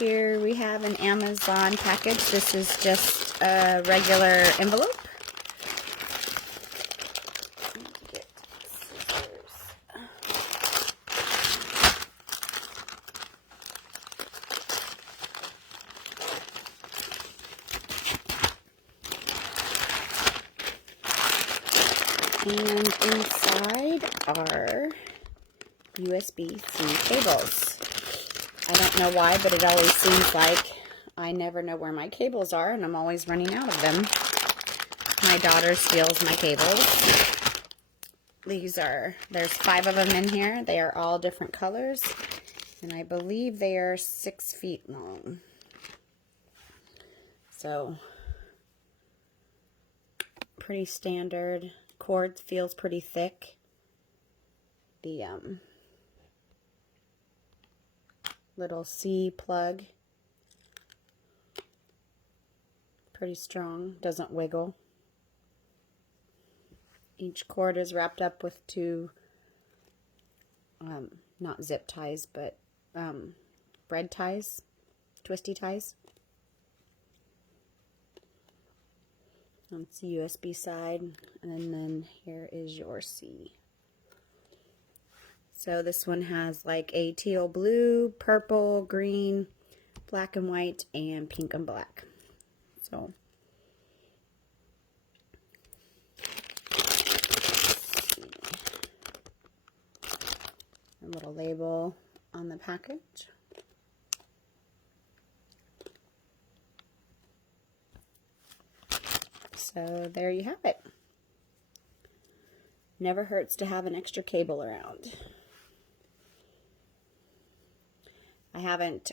Here we have an Amazon package. This is just a regular envelope. And inside are USB-C cables. I don't know why, but it always seems like I never know where my cables are, and I'm always running out of them. My daughter steals my cables. There's 5 of them in here. They are all different colors, and I believe they are 6 feet long. So, pretty standard. Cord feels pretty thick. The little C plug, pretty strong, doesn't wiggle. Each cord is wrapped up with 2 not zip ties, but bread ties, twisty ties. That's the USB side, and then here is your C. So this one has like a teal blue, purple, green, black and white, and pink and black. So a little label on the package. So there you have it. Never hurts to have an extra cable around. I haven't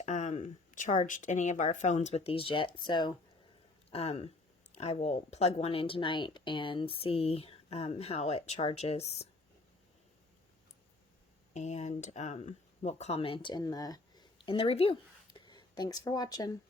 charged any of our phones with these yet, so I will plug one in tonight and see how it charges, and we'll comment in the review. Thanks for watching.